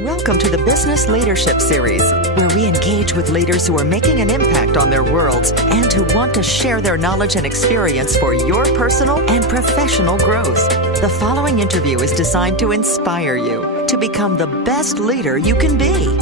Welcome to the Business Leadership Series, where we engage with leaders who are making an impact on their worlds and who want to share their knowledge and experience for your personal and professional growth. The following interview is designed to inspire you to become the best leader you can be.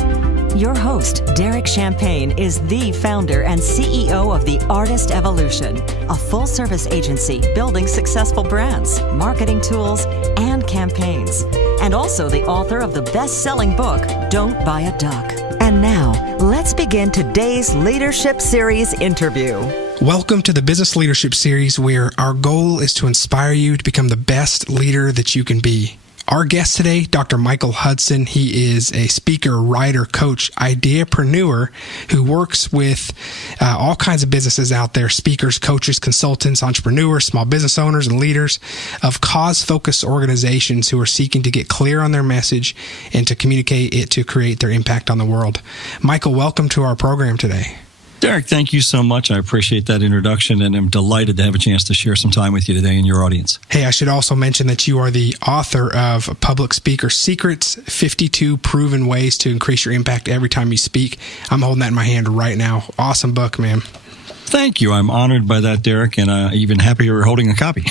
Your host, Derek Champagne, is the founder and CEO of The Artist Evolution, a full-service agency building successful brands, marketing tools, and campaigns, and also the author of the best-selling book, Don't Buy a Duck. And now, let's begin today's Leadership Series interview. Welcome to the Business Leadership Series, where our goal is to inspire you to become the best leader that you can be. Our guest today, Dr. Michael Hudson. He is a speaker, writer, coach, ideapreneur who works with all kinds of businesses out there, speakers, coaches, consultants, entrepreneurs, small business owners, and leaders of cause-focused organizations who are seeking to get clear on their message and to communicate it to create their impact on the world. Michael, welcome to our program today. Derek, thank you so much. I appreciate that introduction, and I'm delighted to have a chance to share some time with you today and your audience. Hey, I should also mention that you are the author of Public Speaker Secrets, 52 Proven Ways to Increase Your Impact Every Time You Speak. I'm holding that in my hand right now. Awesome book, man. Thank you. I'm honored by that, Derek, and even happier you're holding a copy.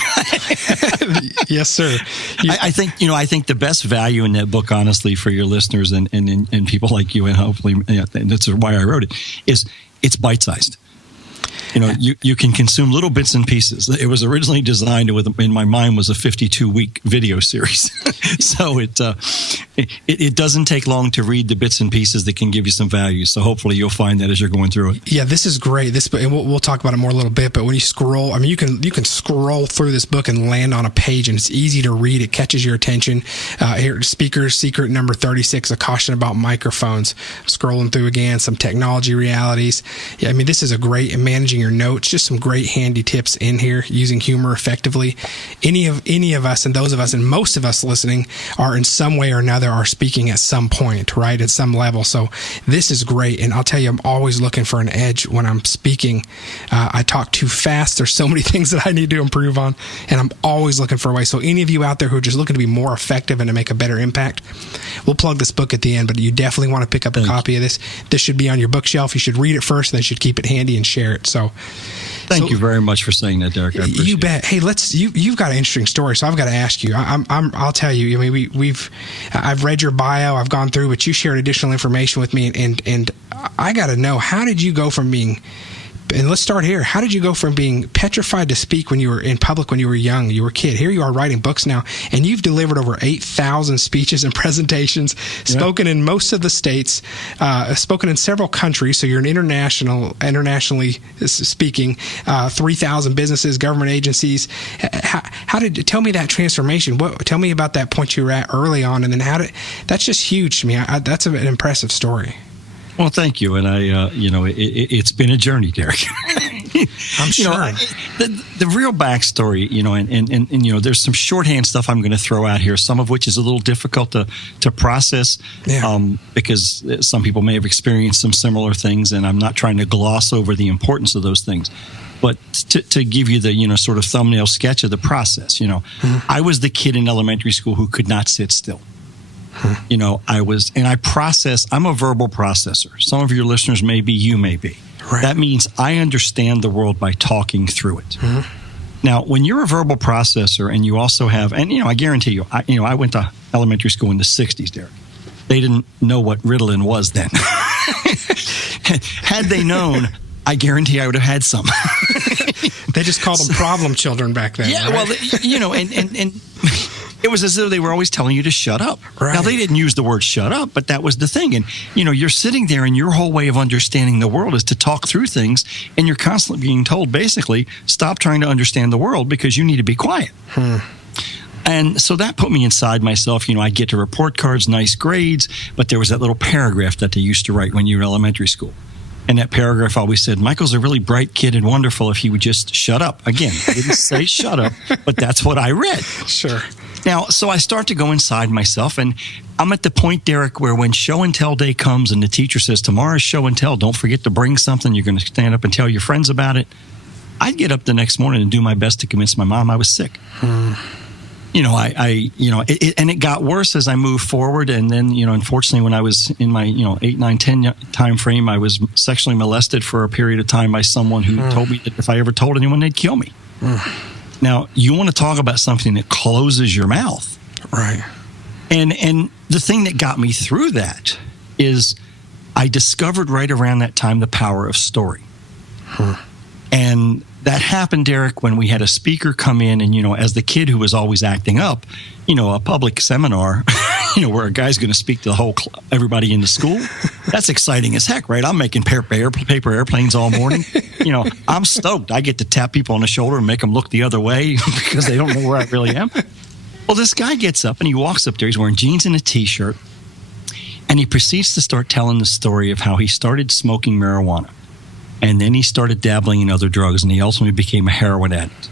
Yes, sir. I think the best value in that book, honestly, for your listeners and people like you, and hopefully that's why I wrote it, is it's bite-sized. You can consume little bits and pieces. It was originally designed in my mind was a 52-week video series. So it doesn't take long to read the bits and pieces that can give you some value. So hopefully you'll find that as you're going through it. Yeah, this is great. And we'll talk about it more a little bit. But when you scroll, you can scroll through this book and land on a page, and it's easy to read. It catches your attention. Here, Speaker's Secret number 36, a caution about microphones. Scrolling through again, some technology realities. Yeah, I mean, this is a great managing your notes, just some great handy tips in here, using humor effectively. Any of us, and those of us and most of us listening, are in some way or another are speaking at some point, right, at some level. So this is great, and I'll tell you, I'm always looking for an edge when I'm speaking. I talk too fast. There's so many things that I need to improve on, and I'm always looking for a way. So any of you out there who are just looking to be more effective and to make a better impact, we'll plug this book at the end, but you definitely want to pick up a copy of this. This should be on your bookshelf. You should read it first, and then you should keep it handy and share it. So Thank you very much for saying that, Derek. I appreciate you bet. Hey, you've got an interesting story, so I've got to ask you. I'll tell you. I mean, I've read your bio, I've gone through, but you shared additional information with me, and I got to know, how did you go from being, and let's start here. How did you go from being petrified to speak when you were in public when you were young, you were a kid? Here you are writing books now, and you've delivered over 8,000 speeches and presentations, spoken in most of the states, spoken in several countries, so you're an internationally speaking, 3,000 businesses, government agencies. Tell me that transformation. Tell me about that point you were at early on, and then that's just huge to me. That's an impressive story. Well, thank you, and it's been a journey, Derek. I'm sure. The real backstory, and there's some shorthand stuff I'm going to throw out here, some of which is a little difficult to process, because some people may have experienced some similar things, and I'm not trying to gloss over the importance of those things. But to give you the sort of thumbnail sketch of the process, I was the kid in elementary school who could not sit still. I'm a verbal processor. Some of your listeners may be, you may be. Right. That means I understand the world by talking through it. Mm-hmm. Now, when you're a verbal processor and you also have, and I guarantee you, I went to elementary school in the 60s, Derek. They didn't know what Ritalin was then. Had they known, I guarantee I would have had some. They just called them problem children back then. Yeah, right? Well, and it was as though they were always telling you to shut up. Right. Now, they didn't use the word shut up, but that was the thing. And, you're sitting there and your whole way of understanding the world is to talk through things, and you're constantly being told, basically, stop trying to understand the world because you need to be quiet. And so that put me inside myself. I get to report cards, nice grades, but there was that little paragraph that they used to write when you were in elementary school. And that paragraph always said, Michael's a really bright kid and wonderful if he would just shut up. Again, I didn't say shut up, but that's what I read. Sure. Now, so I start to go inside myself, and I'm at the point, Derek, where when show and tell day comes and the teacher says, tomorrow's show and tell, don't forget to bring something, you're going to stand up and tell your friends about it, I'd get up the next morning and do my best to convince my mom I was sick. it got worse as I moved forward. And then, unfortunately, when I was in my, 8, 9, 10 time frame, I was sexually molested for a period of time by someone who told me that if I ever told anyone, they'd kill me. Now, you want to talk about something that closes your mouth. Right. And the thing that got me through that is I discovered right around that time the power of story. And that happened, Derek, when we had a speaker come in and, as the kid who was always acting up, a public seminar, where a guy's going to speak to everybody in the school. That's exciting as heck, right? I'm making paper airplanes all morning. I'm stoked. I get to tap people on the shoulder and make them look the other way because they don't know where I really am. Well, this guy gets up and he walks up there. He's wearing jeans and a T-shirt. And he proceeds to start telling the story of how he started smoking marijuana. And then he started dabbling in other drugs, and he ultimately became a heroin addict.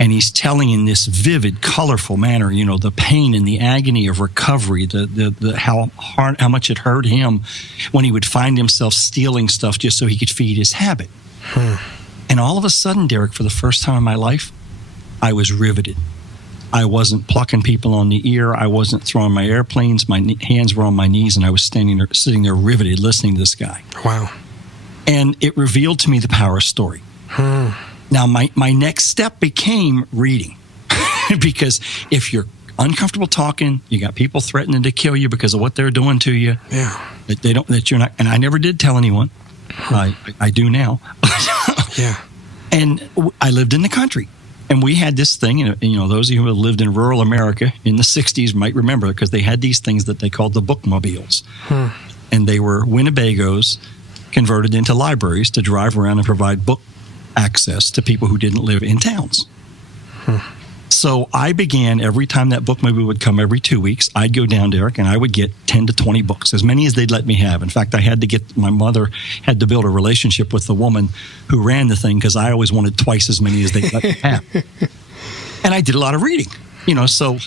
And he's telling in this vivid, colorful manner, the pain and the agony of recovery, the how much it hurt him when he would find himself stealing stuff just so he could feed his habit. And all of a sudden, Derek, for the first time in my life, I was riveted. I wasn't plucking people on the ear. I wasn't throwing my airplanes. My hands were on my knees, and I was sitting there riveted, listening to this guy. Wow. And it revealed to me the power of story. Now, my next step became reading. Because if you're uncomfortable talking, you got people threatening to kill you because of what they're doing to you. Yeah. That you're not, and I never did tell anyone. I do now. Yeah. And I lived in the country. And we had this thing, and those of you who have lived in rural America in the 60s might remember, because they had these things that they called the bookmobiles. And they were Winnebagos converted into libraries to drive around and provide book access to people who didn't live in towns. So I began, every time that bookmobile would come every 2 weeks, I'd go down, Derek, and I would get 10 to 20 books, as many as they'd let me have. In fact, my mother had to build a relationship with the woman who ran the thing, because I always wanted twice as many as they'd let me have. And I did a lot of reading. So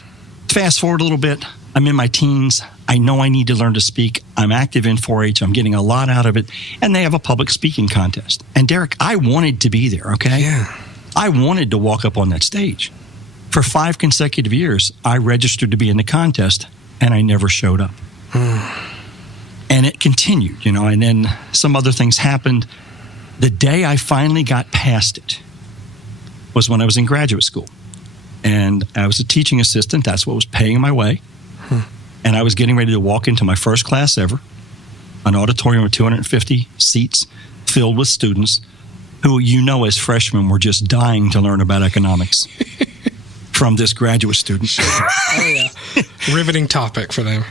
fast forward a little bit, I'm in my teens. I know I need to learn to speak. I'm active in 4-H. I'm getting a lot out of it. And they have a public speaking contest. And Derek, I wanted to be there, okay? Yeah. I wanted to walk up on that stage. For 5 consecutive years, I registered to be in the contest, and I never showed up. And it continued, and then some other things happened. The day I finally got past it was when I was in graduate school. And I was a teaching assistant. That's what was paying my way. And I was getting ready to walk into my first class ever, an auditorium of 250 seats filled with students who, as freshmen, were just dying to learn about economics from this graduate student. Riveting topic for them.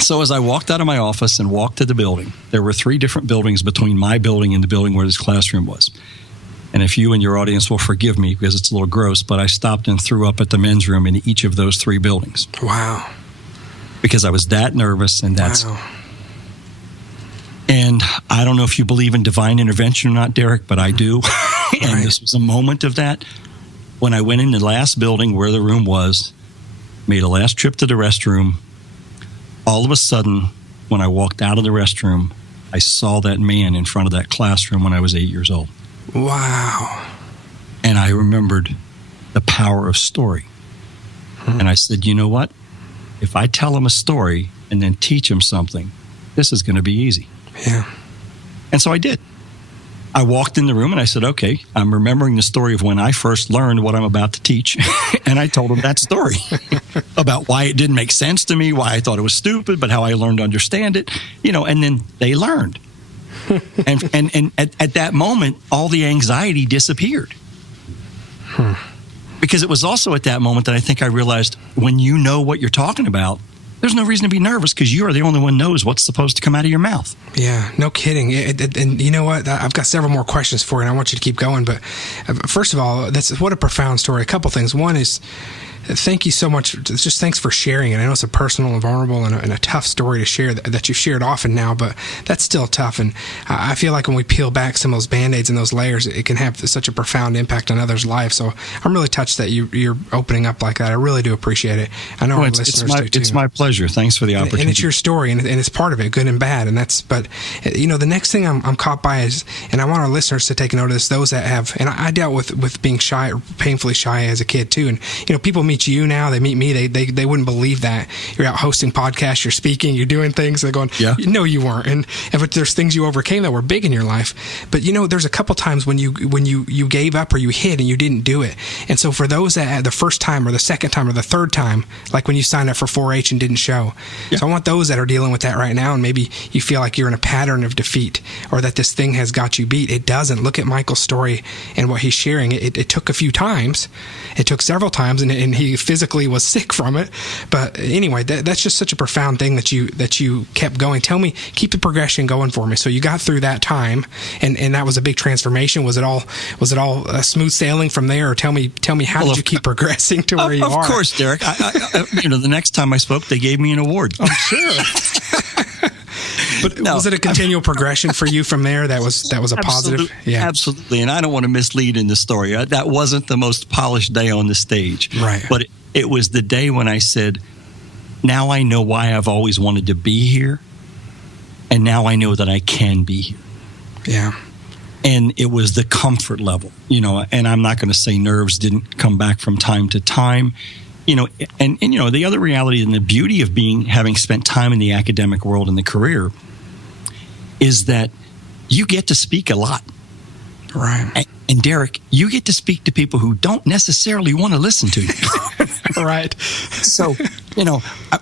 So as I walked out of my office and walked to the building, there were 3 different buildings between my building and the building where this classroom was. And if you and your audience will forgive me because it's a little gross, but I stopped and threw up at the men's room in each of those 3 buildings. Wow. Because I was that nervous, and and I don't know if you believe in divine intervention or not, Derek, but I do. And this was a moment of that. When I went in the last building where the room was, made a last trip to the restroom, all of a sudden, when I walked out of the restroom, I saw that man in front of that classroom when I was 8 years old. Wow. And I remembered the power of story. And I said, you know what? If I tell him a story and then teach him something, this is going to be easy. Yeah. And so I did. I walked in the room and I said, okay, I'm remembering the story of when I first learned what I'm about to teach. And I told him that story about why it didn't make sense to me, why I thought it was stupid, but how I learned to understand it, and then they learned. and at that moment, all the anxiety disappeared. Because it was also at that moment that I think I realized when you know what you're talking about, there's no reason to be nervous because you are the only one who knows what's supposed to come out of your mouth. Yeah, no kidding. And you know what? I've got several more questions for you, and I want you to keep going. But first of all, what a profound story. A couple things. One is, thank you so much. Just thanks for sharing it. I know it's a personal and vulnerable and a tough story to share that you've shared often now, but that's still tough. And I feel like when we peel back some of those Band-Aids and those layers, it can have such a profound impact on others' lives. So I'm really touched that you're opening up like that. I really do appreciate it. I know our listeners do too. It's my pleasure. Thanks for the opportunity. And it's your story, and it's part of it, good and bad. But the next thing I'm caught by is, and I want our listeners to take note of this, those that have, and I dealt with being shy, or painfully shy as a kid too. And people meet meet you now, they meet me, they wouldn't believe that. You're out hosting podcasts, you're speaking, you're doing things. They're going, no, you weren't. And but there's things you overcame that were big in your life. But there's a couple times when you gave up or you hid and you didn't do it. And so for those that the first time or the second time or the third time, like when you signed up for 4-H and didn't show. So I want those that are dealing with that right now, and maybe you feel like you're in a pattern of defeat or that this thing has got you beat. It doesn't. Look at Michael's story and what he's sharing. It took a few times. It took several times, and he physically was sick from it. But anyway, that's just such a profound thing that you kept going. Tell me, keep the progression going for me. So you got through that time, and that was a big transformation. Was it all smooth sailing from there? Or tell me how did you keep progressing to where you are? Of course, Derek. The next time I spoke, they gave me an award. I'm sure. But was it a continual progression for you from there? That was a positive? Yeah. Absolutely. And I don't want to mislead in the story. That wasn't the most polished day on the stage. Right. But it was the day when I said, now I know why I've always wanted to be here. And now I know that I can be here. Yeah. And it was the comfort level, and I'm not going to say nerves didn't come back from time to time. And the other reality and the beauty of having spent time in the academic world and the career is that you get to speak a lot. Right. And Derek, you get to speak to people who don't necessarily want to listen to you. Right. So,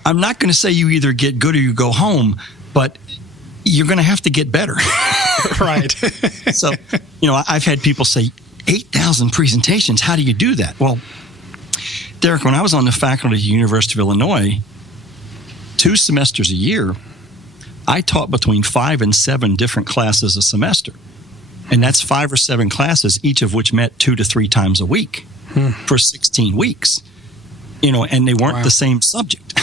I'm not going to say you either get good or you go home, but you're going to have to get better. Right. So, I've had people say, 8,000 presentations, how do you do that? Well, Derek, when I was on the faculty at the University of Illinois, 2 semesters a year, I taught between 5 and 7 different classes a semester. And that's 5 or 7 classes, each of which met 2 to 3 times a week for 16 weeks. And they weren't the same subject.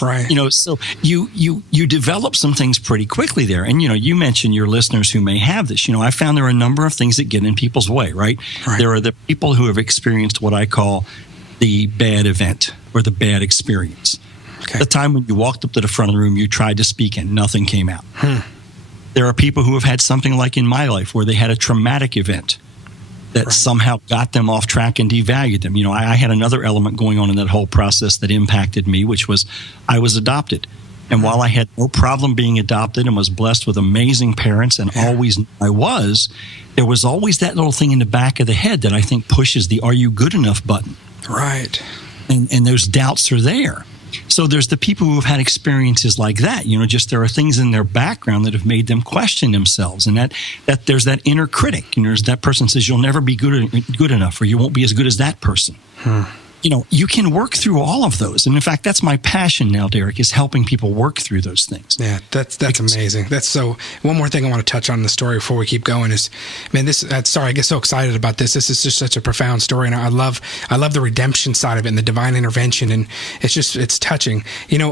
Right. So you develop some things pretty quickly there. And, you mentioned your listeners who may have this. I found there are a number of things that get in people's way, right? There are the people who have experienced what I call the bad event or the bad experience. Okay. The time when you walked up to the front of the room, you tried to speak and nothing came out. There are people who have had something like in my life where they had a traumatic event that somehow got them off track and devalued them. I had another element going on in that whole process that impacted me, which was I was adopted. And while I had no problem being adopted and was blessed with amazing parents and always I was, there was always that little thing in the back of the head that I think pushes the "Are you good enough?" button. Right. And those doubts are there. So there's the people who have had experiences like that, just there are things in their background that have made them question themselves. And that there's that inner critic. There's that person says you'll never be good enough, or you won't be as good as that person. You can work through all of those. And in fact, that's my passion now, Derek, is helping people work through those things. Yeah, that's amazing. That's so. One more thing I want to touch on in the story before we keep going is, man, sorry, I get so excited about this. This is just such a profound story, and I love the redemption side of it and the divine intervention, and it's touching.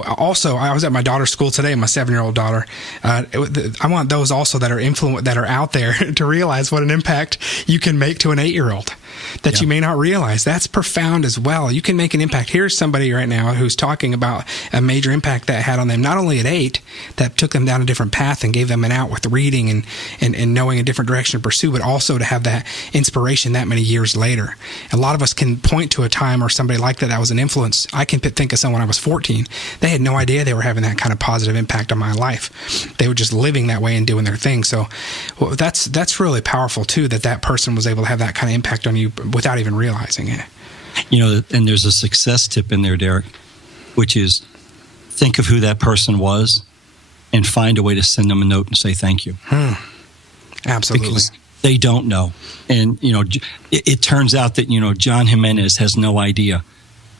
Also, I was at my daughter's school today, my 7-year-old daughter. I want those also that are out there to realize what an impact you can make to an 8-year-old. That you may not realize. That's profound as well. You can make an impact. Here's somebody right now who's talking about a major impact that had on them, not only at 8, that took them down a different path and gave them an out with reading and knowing a different direction to pursue, but also to have that inspiration that many years later. A lot of us can point to a time or somebody like that was an influence. I can think of someone when I was 14. They had no idea they were having that kind of positive impact on my life. They were just living that way and doing their thing. So that's really powerful too, that person was able to have that kind of impact on you without even realizing it. And there's a success tip in there, Derek, which is think of who that person was and find a way to send them a note and say thank you. Absolutely. Because they don't know. And, it turns out that, John Jimenez has no idea.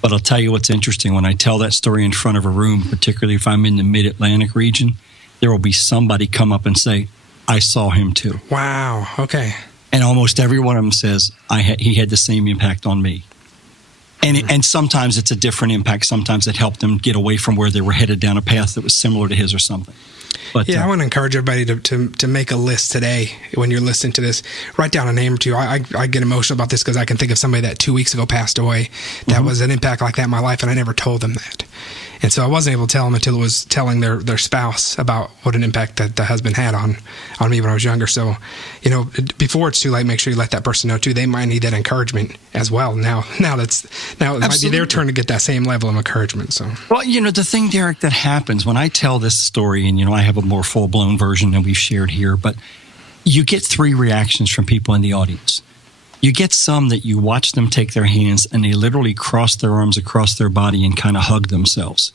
But I'll tell you what's interesting. When I tell that story in front of a room, particularly if I'm in the mid-Atlantic region, there will be somebody come up and say, I saw him too. Wow. Okay. And almost every one of them says, he had the same impact on me. And sometimes it's a different impact. Sometimes it helped them get away from where they were headed down a path that was similar to his or something. But I want to encourage everybody to make a list today when you're listening to this. Write down a name or two. I get emotional about this because I can think of somebody that 2 weeks ago passed away that was an impact like that in my life, and I never told them that. And so I wasn't able to tell them until it was telling their spouse about what an impact that the husband had on me when I was younger. So, before it's too late, make sure you let that person know too. They might need that encouragement as well. Now it might be their turn to get that same level of encouragement. So, well, the thing, Derek, that happens when I tell this story, and I have a more full-blown version than we've shared here, but you get 3 reactions from people in the audience. You get some that you watch them take their hands and they literally cross their arms across their body and kind of hug themselves.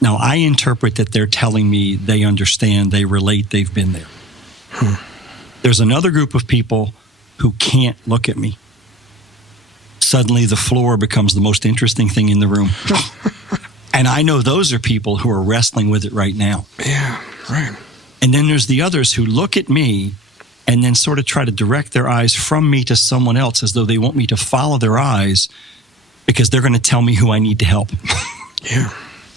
Now, I interpret that they're telling me they understand, they relate, they've been there. There's another group of people who can't look at me. Suddenly, the floor becomes the most interesting thing in the room. And I know those are people who are wrestling with it right now. Yeah, right. And then there's the others who look at me and then sort of try to direct their eyes from me to someone else as though they want me to follow their eyes because they're going to tell me who I need to help. Yeah.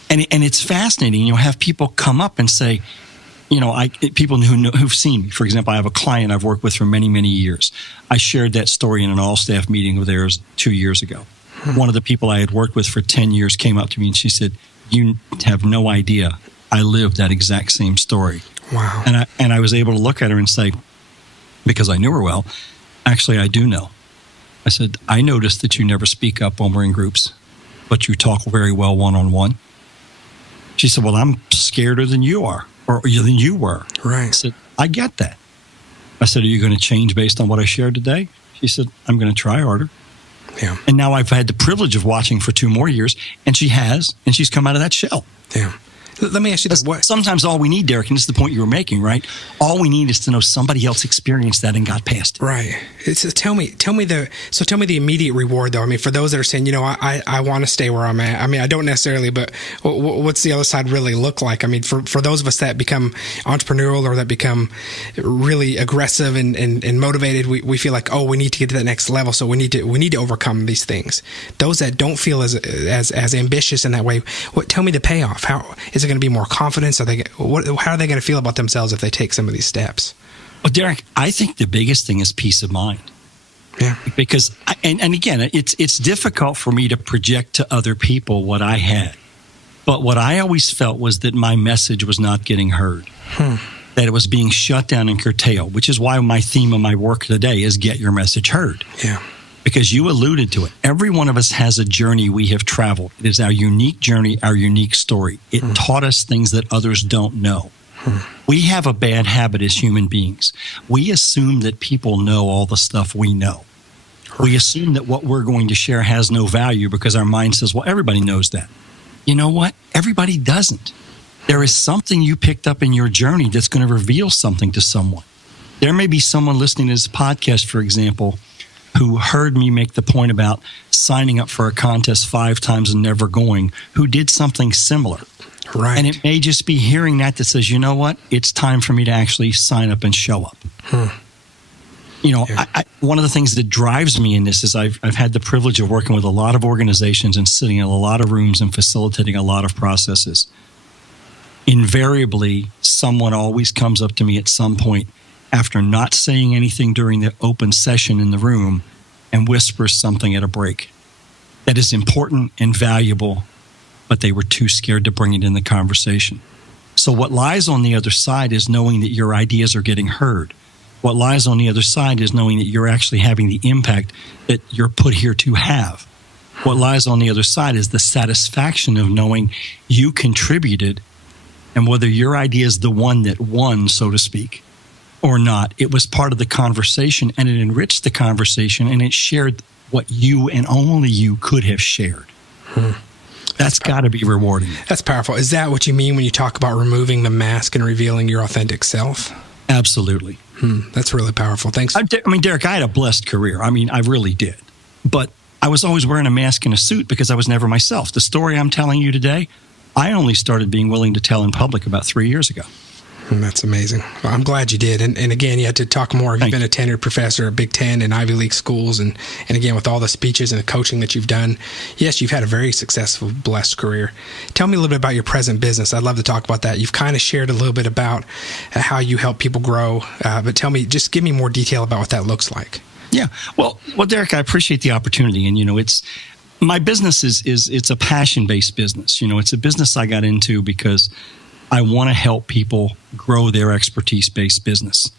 And it's fascinating. Have people come up and say, people who've seen me. For example, I have a client I've worked with for many, many years. I shared that story in an all-staff meeting of theirs 2 years ago. One of the people I had worked with for 10 years came up to me and she said, "You have no idea. I lived that exact same story." Wow. And I was able to look at her and say, because I knew her well, actually, I do know. I said, "I noticed that you never speak up when we're in groups, but you talk very well one-on-one." She said, "Well, I'm scareder than you are, or than you were." Right. I said, "I get that." I said, "Are you going to change based on what I shared today?" She said, "I'm going to try harder." Yeah. And now I've had the privilege of watching for 2 more years, and she's come out of that shell. Yeah. Let me ask you this. Sometimes all we need, Derek, and this is the point you were making, right? All we need is to know somebody else experienced that and got past it. Right. Tell me the immediate reward, though. I mean, for those that are saying, I want to stay where I'm at. I mean, I don't necessarily, but what's the other side really look like? I mean, for those of us that become entrepreneurial or that become really aggressive and motivated, we feel like, we need to get to that next level. So we need to overcome these things. Those that don't feel as ambitious in that way, tell me the payoff. How is it going to be more confidence? How are they going to feel about themselves if they take some of these steps? Well, Derek, I think the biggest thing is peace of mind. Yeah. Because, and again, it's difficult for me to project to other people what I had. But what I always felt was that my message was not getting heard. That it was being shut down and curtailed, which is why my theme of my work today is Get Your Message Heard. Yeah. Because you alluded to it. Every one of us has a journey we have traveled. It is our unique journey, our unique story. It taught us things that others don't know. We have a bad habit as human beings. We assume that people know all the stuff we know. We assume that what we're going to share has no value because our mind says, well, everybody knows that. You know what? Everybody doesn't. There is something you picked up in your journey that's going to reveal something to someone. There may be someone listening to this podcast, for example, who heard me make the point about signing up for a contest 5 times and never going, who did something similar. Right. And it may just be hearing that says, you know what? It's time for me to actually sign up and show up. One of the things that drives me in this is I've had the privilege of working with a lot of organizations and sitting in a lot of rooms and facilitating a lot of processes. Invariably, someone always comes up to me at some point after not saying anything during the open session in the room and whispers something at a break that is important and valuable, but they were too scared to bring it in the conversation. So what lies on the other side is knowing that your ideas are getting heard. What lies on the other side is knowing that you're actually having the impact that you're put here to have. What lies on the other side is the satisfaction of knowing you contributed, and whether your idea is the one that won, so to speak, or not, it was part of the conversation, and it enriched the conversation, and it shared what you and only you could have shared. That's got to be rewarding. That's powerful. Is that what you mean when you talk about removing the mask and revealing your authentic self? Absolutely. That's really powerful. Thanks. Derek, I had a blessed career. I really did. But I was always wearing a mask and a suit because I was never myself. The story I'm telling you today, I only started being willing to tell in public about 3 years ago. That's amazing. Well, I'm glad you did. And again, you had to talk more. You've been a tenured professor at Big Ten and Ivy League schools. And again, with all the speeches and the coaching that you've done, yes, you've had a very successful, blessed career. Tell me a little bit about your present business. I'd love to talk about that. You've kind of shared a little bit about how you help people grow. But just give me more detail about what that looks like. Yeah. Well, Derek, I appreciate the opportunity. And, my business it's a passion-based business. It's a business I got into because I want to help people grow their expertise-based business,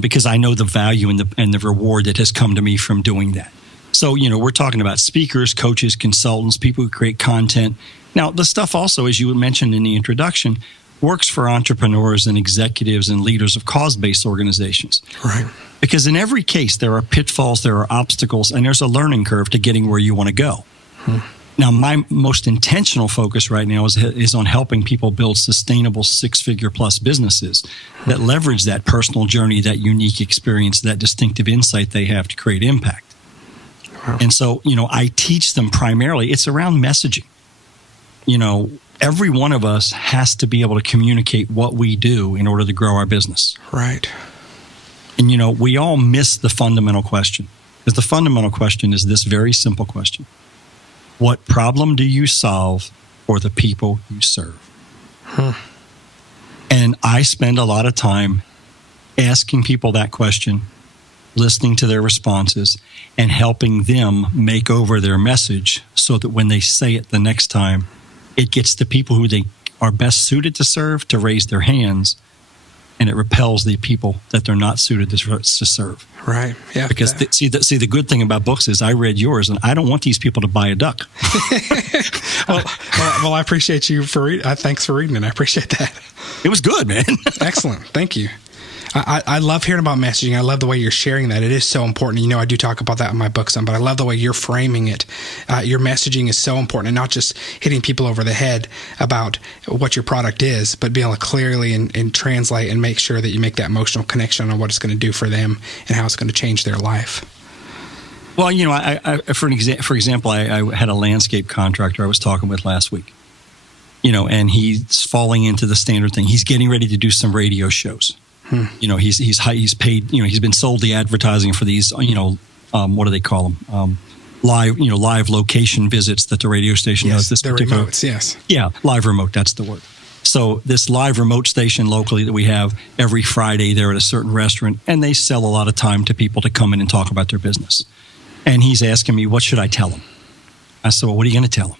because I know the value and the reward that has come to me from doing that. So, we're talking about speakers, coaches, consultants, people who create content. Now, the stuff also, as you mentioned in the introduction, works for entrepreneurs and executives and leaders of cause-based organizations. Right. Because in every case, there are pitfalls, there are obstacles, and there's a learning curve to getting where you want to go. Now, my most intentional focus right now is on helping people build sustainable six-figure plus businesses that leverage that personal journey, that unique experience, that distinctive insight they have to create impact. Wow. And so, I teach them primarily, it's around messaging. Every one of us has to be able to communicate what we do in order to grow our business. Right. And, we all miss the fundamental question. Because the fundamental question is this very simple question. What problem do you solve for the people you serve? And I spend a lot of time asking people that question, listening to their responses, and helping them make over their message so that when they say it the next time, it gets the people who they are best suited to serve to raise their hands, and it repels the people that they're not suited to serve. Right. Yeah. Because the good thing about books is I read yours, and I don't want these people to buy a duck. well, I appreciate you for reading. Thanks for reading it. I appreciate that. It was good, man. Excellent. Thank you. I love hearing about messaging. I love the way you're sharing that. It is so important. I do talk about that in my book some, but I love the way you're framing it. Your messaging is so important, and not just hitting people over the head about what your product is, but being able to clearly and translate and make sure that you make that emotional connection on what it's going to do for them and how it's going to change their life. Well, for example, I had a landscape contractor I was talking with last week, and he's falling into the standard thing. He's getting ready to do some radio shows. He's paid, he's been sold the advertising for these, what do they call them? Live location visits that the radio station does. Yes, the remotes, yes. Yeah, live remote, that's the word. So this live remote station locally that we have every Friday, they're at a certain restaurant, and they sell a lot of time to people to come in and talk about their business. And he's asking me, what should I tell him? I said, well, what are you going to tell him?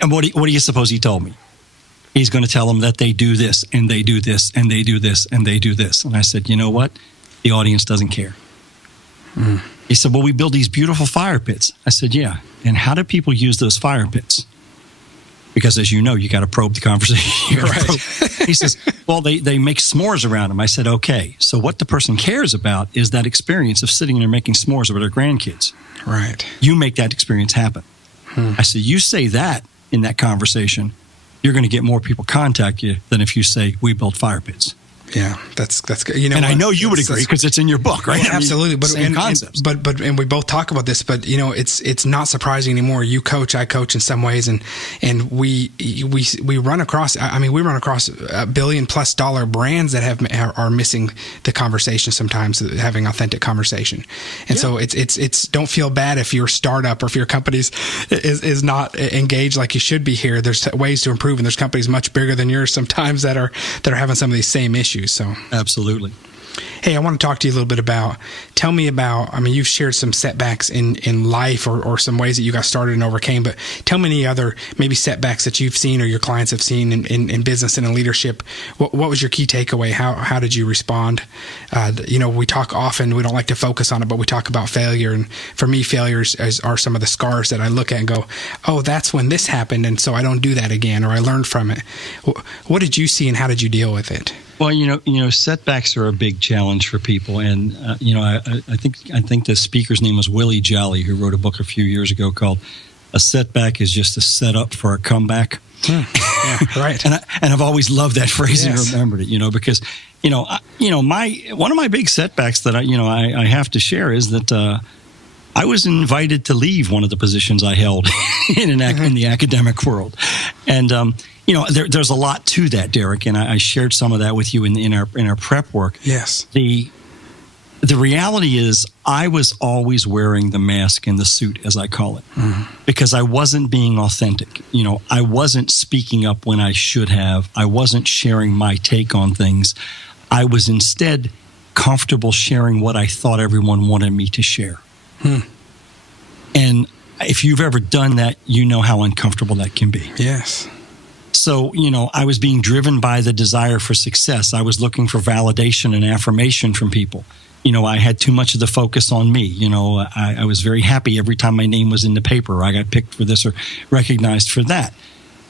and what do you suppose he told me? He's going to tell them that they do this, and they do this, and they do this, and they do this. And I said, you know what? The audience doesn't care. He said, well, we build these beautiful fire pits. I said, yeah. And how do people use those fire pits? Because as you know, you got to probe the conversation. Right. He says, well, they make s'mores around them. I said, okay. So what the person cares about is that experience of sitting there making s'mores with their grandkids. Right. You make that experience happen. I said, you say that in that conversation, you're going to get more people contact you than if you say, we build fire pits. Yeah, that's good. And I know you would agree because it's in your book, right? Yeah, absolutely. But same concepts. But we both talk about this. But it's not surprising anymore. You coach, I coach in some ways, and we run across. We run across $1 billion+ brands that are missing the conversation sometimes, having authentic conversation. And so it's don't feel bad if your startup or if your company's is not engaged like you should be here. There's ways to improve, and there's companies much bigger than yours sometimes that are having some of these same issues. So absolutely. Hey, I want to talk to you a little bit about, tell me about, you've shared some setbacks in life or some ways that you got started and overcame, but tell me any other maybe setbacks that you've seen or your clients have seen in business and in leadership. What was your key takeaway? How did you respond? We talk often, we don't like to focus on it, but we talk about failure. And for me, failures are some of the scars that I look at and go, oh, that's when this happened. And so I don't do that again, or I learned from it. What did you see and how did you deal with it? Well, setbacks are a big challenge for people, and I think the speaker's name was Willie Jolly, who wrote a book a few years ago called "A Setback is Just a Setup for a Comeback." Yeah, right. and I've always loved that phrase and remembered it, because one of my big setbacks that I have to share is that I was invited to leave one of the positions I held in the academic world, and there's a lot to that, Derek, and I shared some of that with you in our prep work. Yes. The reality is I was always wearing the mask and the suit, as I call it, because I wasn't being authentic. I wasn't speaking up when I should have. I wasn't sharing my take on things. I was instead comfortable sharing what I thought everyone wanted me to share. And if you've ever done that, you know how uncomfortable that can be. Yes. So, I was being driven by the desire for success. I was looking for validation and affirmation from people. I had too much of the focus on me. I was very happy every time my name was in the paper, or I got picked for this or recognized for that.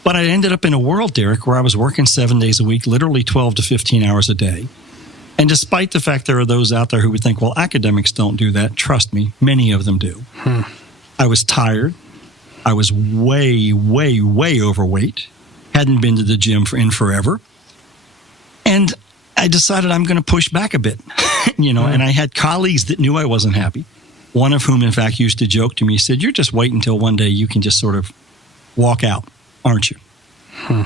But I ended up in a world, Derek, where I was working 7 days a week, literally 12 to 15 hours a day. And despite the fact there are those out there who would think, well, academics don't do that, trust me, many of them do. I was tired. I was way, way, way overweight. Hadn't been to the gym in forever. And I decided I'm going to push back a bit, and I had colleagues that knew I wasn't happy. One of whom, in fact, used to joke to me, he said, you're just waiting until one day you can just sort of walk out, aren't you?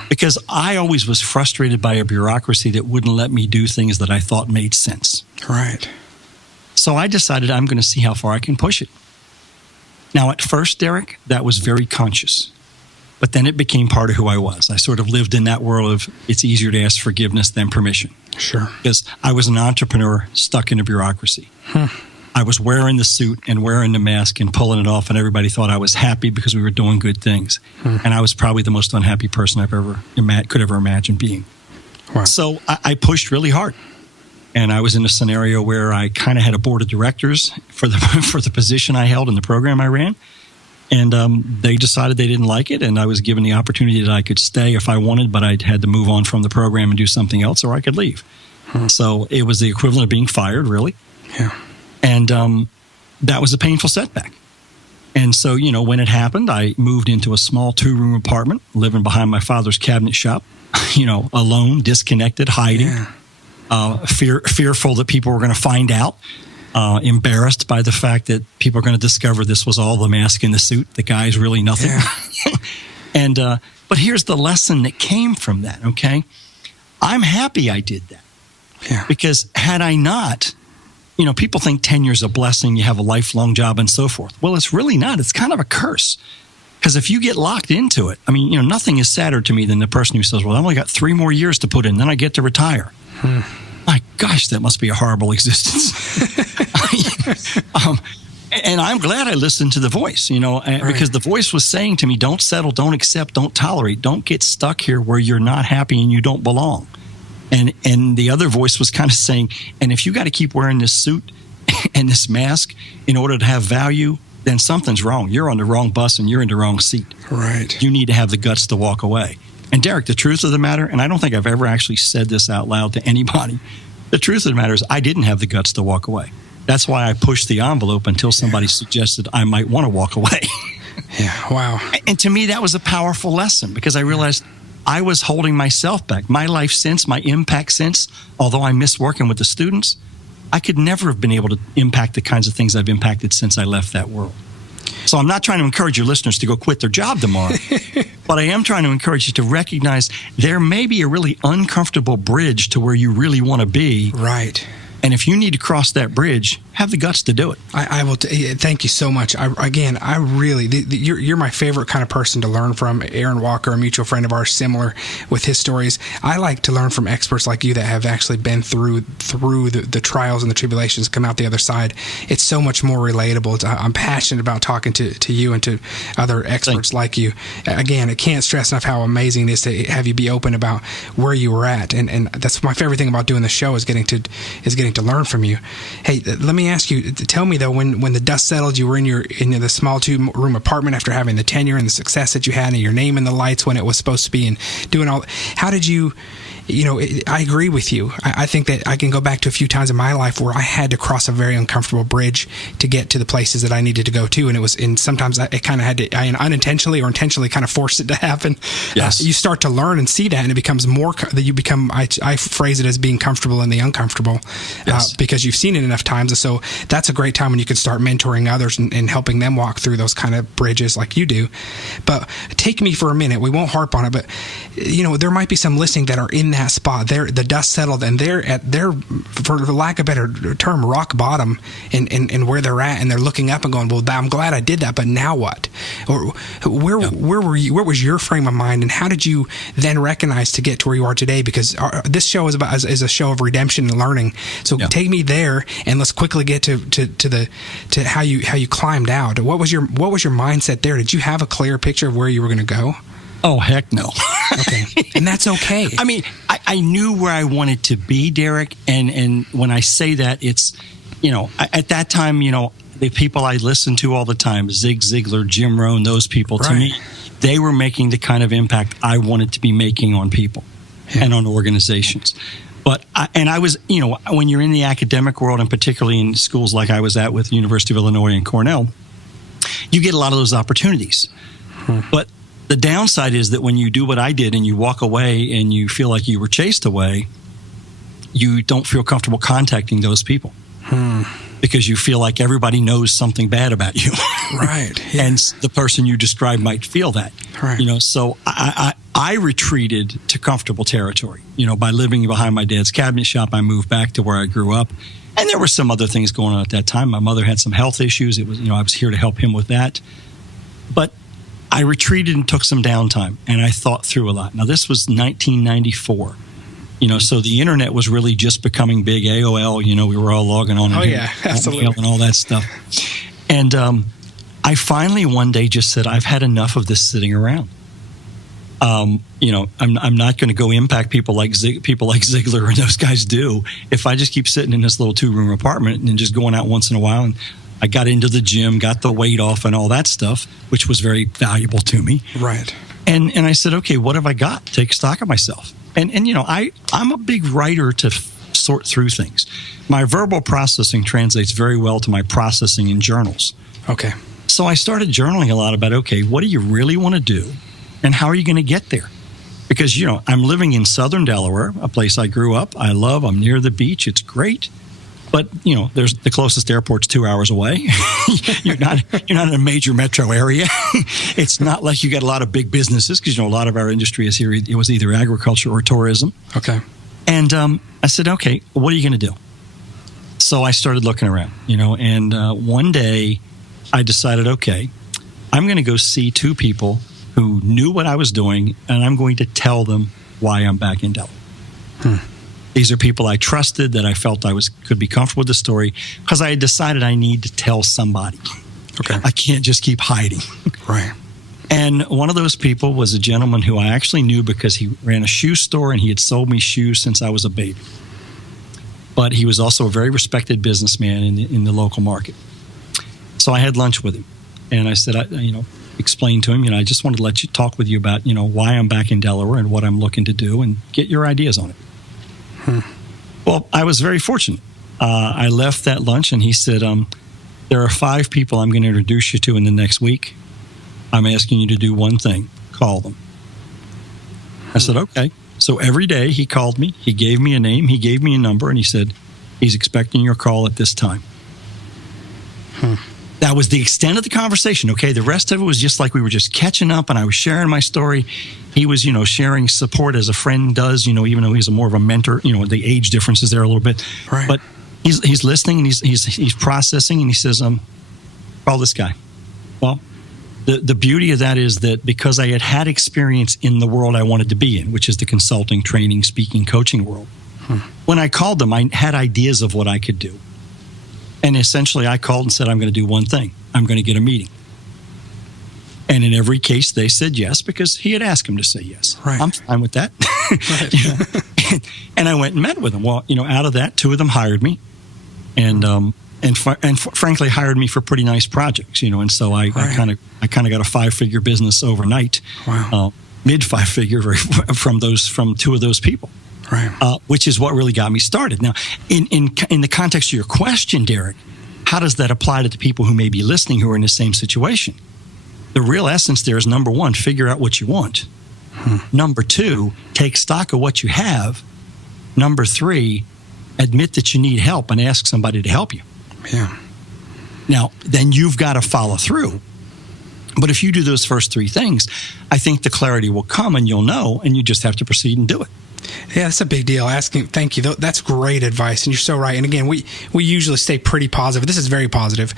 Because I always was frustrated by a bureaucracy that wouldn't let me do things that I thought made sense. Right. So I decided I'm going to see how far I can push it. Now, at first, Derek, that was very conscious. But then it became part of who I was. I sort of lived in that world of it's easier to ask forgiveness than permission. Sure. Because I was an entrepreneur stuck in a bureaucracy. I was wearing the suit and wearing the mask and pulling it off, and everybody thought I was happy because we were doing good things. And I was probably the most unhappy person I've could ever imagine being. Wow. So I pushed really hard. And I was in a scenario where I kind of had a board of directors for the position I held in the program I ran. And they decided they didn't like it, and I was given the opportunity that I could stay if I wanted, but I had to move on from the program and do something else, or I could leave. So it was the equivalent of being fired, really. Yeah. And that was a painful setback. And so, when it happened, I moved into a small 2-room apartment, living behind my father's cabinet shop, alone, disconnected, hiding, fearful that people were going to find out. Embarrassed by the fact that people are going to discover this was all the mask and the suit. The guy's really nothing. Yeah. But here's the lesson that came from that, okay? I'm happy I did that. Yeah. Because had I not, people think tenure's a blessing, you have a lifelong job and so forth. Well, it's really not. It's kind of a curse. Because if you get locked into it, nothing is sadder to me than the person who says, well, I only got 3 more years to put in, then I get to retire. My gosh, that must be a horrible existence. And I'm glad I listened to the voice, because the voice was saying to me, don't settle, don't accept, don't tolerate, don't get stuck here where you're not happy and you don't belong. And the other voice was kind of saying, and if you got to keep wearing this suit and this mask in order to have value, then something's wrong. You're on the wrong bus and you're in the wrong seat. Right. You need to have the guts to walk away. And Derek, the truth of the matter, and I don't think I've ever actually said this out loud to anybody, the truth of the matter is I didn't have the guts to walk away. That's why I pushed the envelope until somebody suggested I might want to walk away. Yeah, wow. And to me, that was a powerful lesson because I realized I was holding myself back. My life sense, my impact sense, although I miss working with the students, I could never have been able to impact the kinds of things I've impacted since I left that world. So I'm not trying to encourage your listeners to go quit their job tomorrow, but I am trying to encourage you to recognize there may be a really uncomfortable bridge to where you really want to be. Right. And if you need to cross that bridge, have the guts to do it. I will. Thank you so much. I really, you're my favorite kind of person to learn from. Aaron Walker, a mutual friend of ours, similar with his stories. I like to learn from experts like you that have actually been through the trials and the tribulations, come out the other side. It's so much more relatable. I'm passionate about talking to you and to other experts like you. Again, I can't stress enough how amazing it is to have you be open about where you were at, and that's my favorite thing about doing the show is getting to learn from you. Hey, let me ask you, tell me though, when the dust settled, you were in the small 2-room apartment after having the tenure and the success that you had and your name in the lights when it was supposed to be and doing all, how did you, I agree with you. I think that I can go back to a few times in my life where I had to cross a very uncomfortable bridge to get to the places that I needed to go to. And sometimes it kind of had to, I unintentionally or intentionally kind of forced it to happen. Yes. You start to learn and see that, and it becomes more that you become, I phrase it as being comfortable in the uncomfortable. Yes. Because you've seen it enough times. And so that's a great time when you can start mentoring others and helping them walk through those kind of bridges like you do. But take me for a minute. We won't harp on it, but there might be some listening that are in that spot. The dust settled and they're at their, for lack of a better term, rock bottom in where they're at, and they're looking up and going, well, I'm glad I did that, but now what? Or where were you? What was your frame of mind, and how did you then recognize to get to where you are today? Because this show is a show of redemption and learning. So take me there, and let's quickly get to how you climbed out. What was your mindset there? Did you have a clear picture of where you were going to go? Oh, heck no. Okay. And that's okay. I mean, I knew where I wanted to be, Derek. And when I say that, it's, at that time, the people I listened to all the time, Zig Ziglar, Jim Rohn, those people, to me, they were making the kind of impact I wanted to be making on people and on organizations. But I was, when you're in the academic world, and particularly in schools like I was at with University of Illinois and Cornell, you get a lot of those opportunities. But the downside is that when you do what I did and you walk away and you feel like you were chased away, you don't feel comfortable contacting those people because you feel like everybody knows something bad about you. Right. Yeah. And the person you described might feel that. Right. So I retreated to comfortable territory. By living behind my dad's cabinet shop, I moved back to where I grew up. And there were some other things going on at that time. My mother had some health issues. It was, I was here to help him with that. But I retreated and took some downtime, and I thought through a lot. Now, this was 1994. So the internet was really just becoming big. AOL, we were all logging on. Absolutely. And all that stuff. And I finally one day just said, I've had enough of this sitting around. I'm not going to go impact people like Ziglar and those guys do if I just keep sitting in this little 2-room apartment and just going out once in a while. And I got into the gym, got the weight off and all that stuff, which was very valuable to me. Right. And I said, okay, what have I got? Take stock of myself. And I'm a big writer to sort through things. My verbal processing translates very well to my processing in journals. Okay. So I started journaling a lot about, okay, what do you really want to do? And how are you going to get there? Because, I'm living in southern Delaware, a place I grew up. I love. I'm near the beach. It's great. But, there's the closest airport's 2 hours away. You're not in a major metro area. It's not like you got a lot of big businesses because, a lot of our industry is here. It was either agriculture or tourism. Okay. And I said, okay, what are you going to do? So I started looking around, and one day I decided, okay, I'm going to go see 2 people who knew what I was doing, and I'm going to tell them why I'm back in Delaware. These are people I trusted, that I felt could be comfortable with the story, because I had decided I need to tell somebody. Okay. I can't just keep hiding. Right. And one of those people was a gentleman who I actually knew because he ran a shoe store and he had sold me shoes since I was a baby. But he was also a very respected businessman in the local market. So I had lunch with him, and I said, explained to him, I just wanted to talk with you about, why I'm back in Delaware and what I'm looking to do, and get your ideas on it. Well, I was very fortunate. I left that lunch, and he said, there are 5 people I'm going to introduce you to in the next week. I'm asking you to do one thing. Call them. I said, okay. So every day he called me. He gave me a name. He gave me a number, and he said, he's expecting your call at this time. That was the extent of the conversation, okay? The rest of it was just like we were just catching up, and I was sharing my story. He was, sharing support as a friend does, even though he's more of a mentor. The age difference is there a little bit. Right. But he's listening, and he's processing, and he says, call this guy. Well, the beauty of that is that because I had experience in the world I wanted to be in, which is the consulting, training, speaking, coaching world, when I called them, I had ideas of what I could do. And essentially, I called and said, I'm going to do one thing. I'm going to get a meeting. And in every case, they said yes, because he had asked them to say yes. Right. I'm fine with that. Right. And I went and met with them. Well, out of that, 2 of them hired me, and frankly hired me for pretty nice projects. And so I kind of got a 5-figure business overnight. Wow. Mid 5-figure from 2 of those people. Right. Which is what really got me started. Now, in the context of your question, Derek, how does that apply to the people who may be listening who are in the same situation? The real essence there is, number 1, figure out what you want. Number 2, take stock of what you have. Number 3, admit that you need help and ask somebody to help you. Yeah. Now, then you've got to follow through. But if you do those first 3 things, I think the clarity will come, and you'll know, and you just have to proceed and do it. Yeah, that's a big deal. Thank you. That's great advice, and you're so right. And again, we usually stay pretty positive. This is very positive.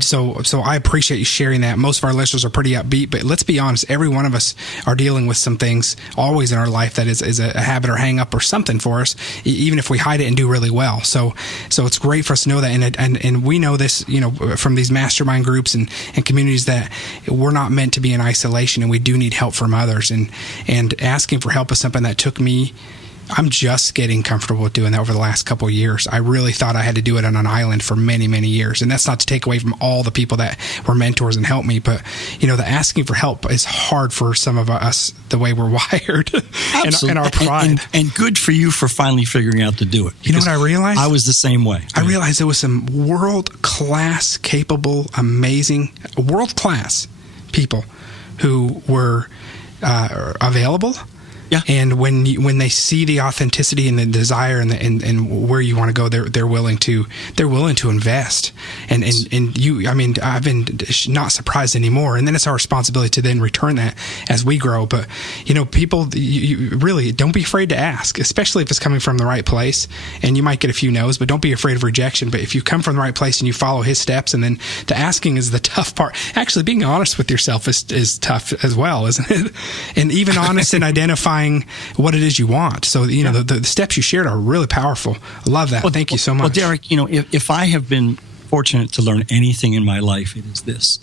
So I appreciate you sharing that. Most of our listeners are pretty upbeat, but let's be honest. Every one of us are dealing with some things always in our life that is a habit or hang up or something for us, even if we hide it and do really well. So it's great for us to know that, and we know this, from these mastermind groups and communities, that we're not meant to be in isolation, and we do need help from others. And asking for help is something that took me. I'm just getting comfortable with doing that over the last couple of years. I really thought I had to do it on an island for many, many years. And that's not to take away from all the people that were mentors and helped me. But, the asking for help is hard for some of us, the way we're wired and our pride. And good for you for finally figuring out to do it. You know what I realized? I was the same way. I realized there was some world-class, capable, amazing, world-class people who were available. Yeah. And when they see the authenticity and the desire and where you want to go, they're willing to invest. And you, I've been not surprised anymore. And then it's our responsibility to then return that as we grow. But people, you really don't be afraid to ask, especially if it's coming from the right place. And you might get a few no's, but don't be afraid of rejection. But if you come from the right place and you follow his steps, and then the asking is the tough part. Actually, being honest with yourself is tough as well, isn't it? And even honest in identifying what it is you want. So, the steps you shared are really powerful. I love that. Thank you so much. Well, Derek, if I have been fortunate to learn anything in my life, it is this.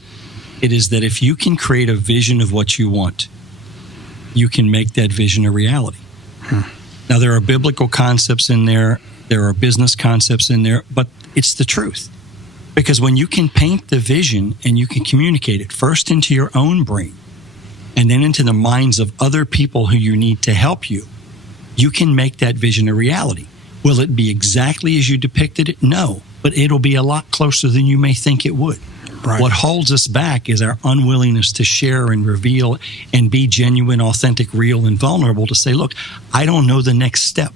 It is that if you can create a vision of what you want, you can make that vision a reality. Now, there are biblical concepts in there. There are business concepts in there, but it's the truth. Because when you can paint the vision and you can communicate it first into your own brain, and then into the minds of other people who you need to help you, you can make that vision a reality. Will it be exactly as you depicted it? No, but it'll be a lot closer than you may think it would. Right. What holds us back is our unwillingness to share and reveal and be genuine, authentic, real, and vulnerable to say, look, I don't know the next step.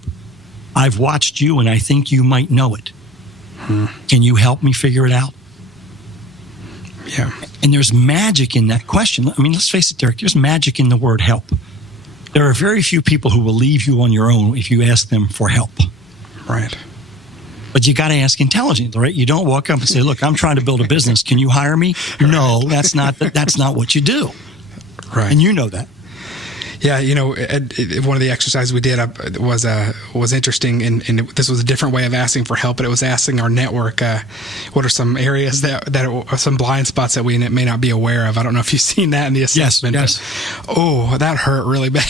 I've watched you and I think you might know it. Can you help me figure it out? Yeah. And there's magic in that question. Let's face it, Derek, there's magic in the word help. There are very few people who will leave you on your own if you ask them for help. Right. But you got to ask intelligently, right? You don't walk up and say, look, I'm trying to build a business. Can you hire me? No, that's not what you do. Right. And you know that. Yeah, one of the exercises we did was interesting, and this was a different way of asking for help, but it was asking our network, what are some areas that are some blind spots that we may not be aware of. I don't know if you've seen that in the assessment. Yes. But, that hurt really bad.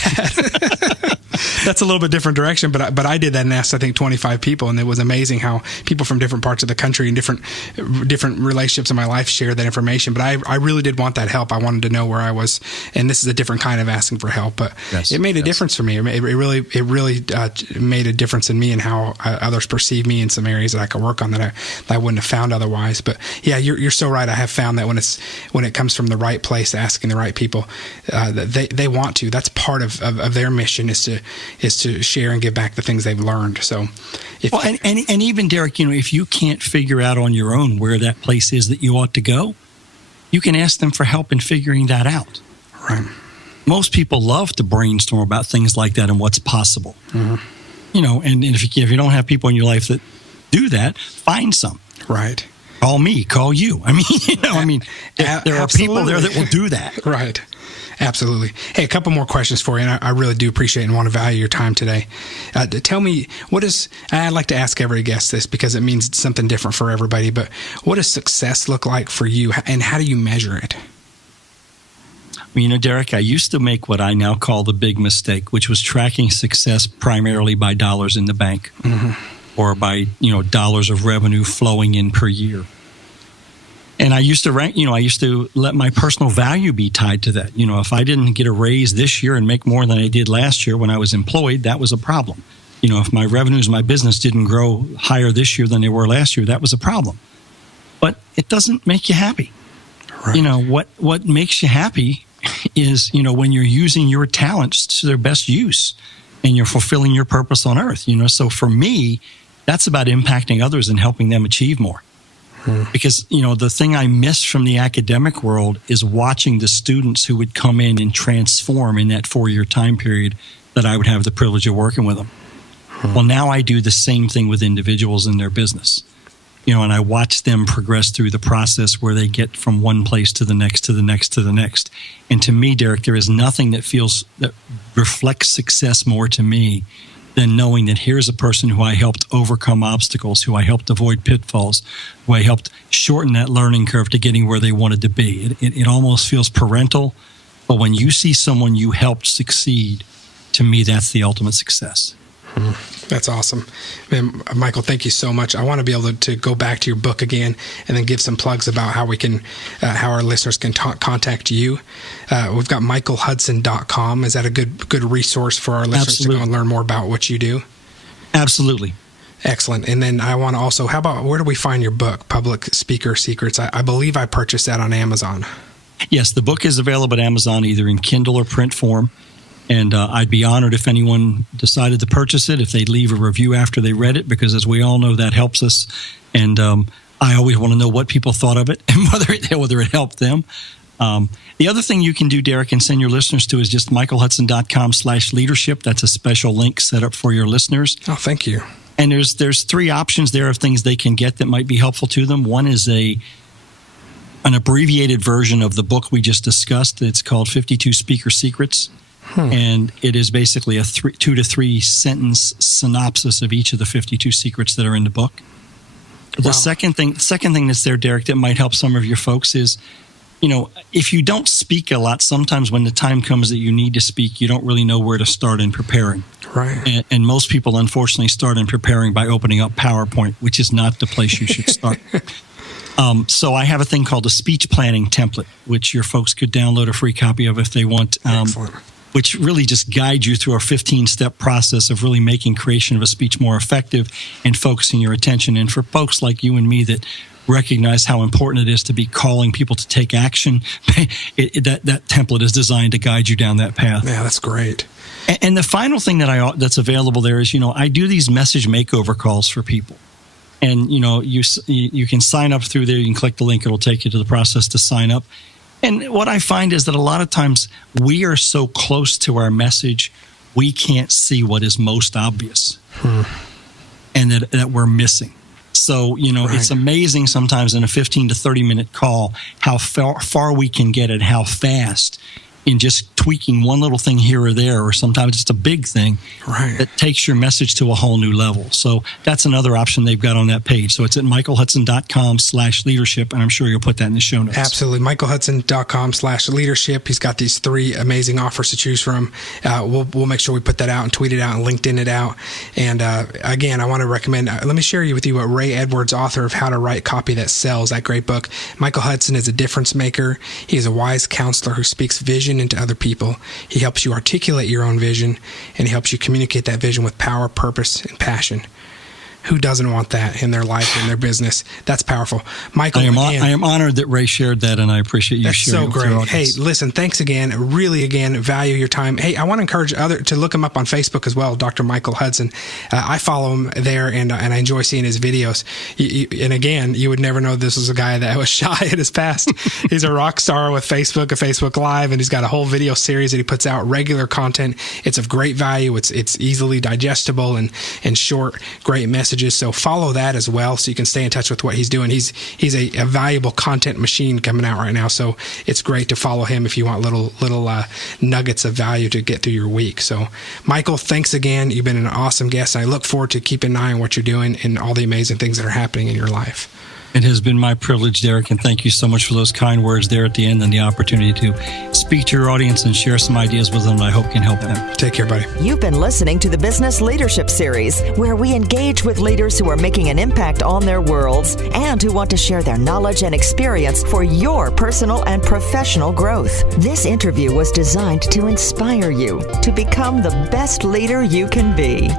That's a little bit different direction, but I did that and asked, I think, 25 people, and it was amazing how people from different parts of the country and different relationships in my life shared that information. But I really did want that help. I wanted to know where I was, and this is a different kind of asking for help. But it made a difference for me. It really made a difference in me and how others perceive me in some areas that I could work on that I wouldn't have found otherwise. But yeah, you're so right. I have found that when it comes from the right place, asking the right people, they want to. That's part of their mission is to share and give back the things they've learned. So, and even Derek, if you can't figure out on your own where that place is that you ought to go, you can ask them for help in figuring that out. Right. Most people love to brainstorm about things like that and what's possible. Mm-hmm. And if you don't have people in your life that do that, find some. Right. Call me, call you. There are people there that will do that. Right. Absolutely. Hey, a couple more questions for you, and I really do appreciate and want to value your time today. Tell me, I'd like to ask every guest this because it means something different for everybody, but what does success look like for you, and how do you measure it? Derek, I used to make what I now call the big mistake, which was tracking success primarily by dollars in the bank or by, dollars of revenue flowing in per year. And I used to let my personal value be tied to that. If I didn't get a raise this year and make more than I did last year when I was employed, that was a problem. If my revenues, my business didn't grow higher this year than they were last year, that was a problem. But it doesn't make you happy. Right. What makes you happy is, when you're using your talents to their best use and you're fulfilling your purpose on earth. So for me, that's about impacting others and helping them achieve more. Because, the thing I miss from the academic world is watching the students who would come in and transform in that 4-year time period that I would have the privilege of working with them. Well, now I do the same thing with individuals in their business. And I watch them progress through the process where they get from one place to the next, to the next, to the next. And to me, Derek, there is nothing that reflects success more to me than knowing that here's a person who I helped overcome obstacles, who I helped avoid pitfalls, who I helped shorten that learning curve to getting where they wanted to be. It almost feels parental, but when you see someone you helped succeed, to me, that's the ultimate success. That's awesome. Man, Michael, thank you so much. I want to be able to go back to your book again and then give some plugs about how we can, how our listeners can contact you. We've got michaelhudson.com. Is that a good resource for our listeners to go and learn more about what you do? Absolutely. Excellent. And then I want to also, how about, where do we find your book, Public Speaker Secrets? I believe I purchased that on Amazon. Yes, the book is available at Amazon either in Kindle or print form. And I'd be honored if anyone decided to purchase it, if they'd leave a review after they read it, because as we all know, that helps us. And I always want to know what people thought of it and whether it helped them. The other thing you can do, Derek, and send your listeners to is just michaelhudson.com/leadership. That's a special link set up for your listeners. Oh, thank you. And there's 3 options there of things they can get that might be helpful to them. One is an abbreviated version of the book we just discussed. It's called 52 Speaker Secrets. And it is basically a 2 to 3 sentence synopsis of each of the 52 secrets that are in the book. The second thing that's there, Derek, that might help some of your folks is, if you don't speak a lot, sometimes when the time comes that you need to speak, you don't really know where to start in preparing. Right. And most people, unfortunately, start in preparing by opening up PowerPoint, which is not the place you should start. So I have a thing called a speech planning template, which your folks could download a free copy of if they want. Excellent. Which really just guides you through a 15-step process of really making creation of a speech more effective and focusing your attention. And for folks like you and me that recognize how important it is to be calling people to take action, that template is designed to guide you down that path. Yeah, that's great. And the final thing that's available there is, I do these message makeover calls for people. And, you can sign up through there. You can click the link. It'll take you to the process to sign up. And what I find is that a lot of times we are so close to our message, we can't see what is most obvious and that we're missing. So, It's amazing sometimes in a 15 to 30 minute call how far we can get and how fast in just tweaking one little thing here or there, or sometimes it's a big thing that takes your message to a whole new level. So that's another option they've got on that page. So it's at michaelhudson.com/leadership, and I'm sure you'll put that in the show notes. Absolutely. michaelhudson.com/leadership. He's got these 3 amazing offers to choose from. We'll make sure we put that out and tweet it out and LinkedIn it out. And again, I want to recommend, let me share with you what Ray Edwards, author of How to Write Copy That Sells, that great book. Michael Hudson is a difference maker. He is a wise counselor who speaks vision into other people. He helps you articulate your own vision, and he helps you communicate that vision with power, purpose, and passion. Who doesn't want that in their life, in their business? That's powerful. Michael, I am honored that Ray shared that, and I appreciate you sharing it. That's so great. Hey, listen, thanks again. Really, again, value your time. Hey, I want to encourage to look him up on Facebook as well, Dr. Michael Hudson. I follow him there, and I enjoy seeing his videos. And again, you would never know this was a guy that was shy in his past. He's a rock star with Facebook, a Facebook Live, and he's got a whole video series that he puts out, regular content. It's of great value. It's easily digestible and short, great messages. So follow that as well, so you can stay in touch with what he's doing. He's a valuable content machine coming out right now. So it's great to follow him if you want little nuggets of value to get through your week. So Michael, thanks again. You've been an awesome guest. I look forward to keeping an eye on what you're doing and all the amazing things that are happening in your life. It has been my privilege, Derek, and thank you so much for those kind words there at the end and the opportunity to speak to your audience and share some ideas with them I hope can help them. Take care, buddy. You've been listening to the Business Leadership Series, where we engage with leaders who are making an impact on their worlds and who want to share their knowledge and experience for your personal and professional growth. This interview was designed to inspire you to become the best leader you can be.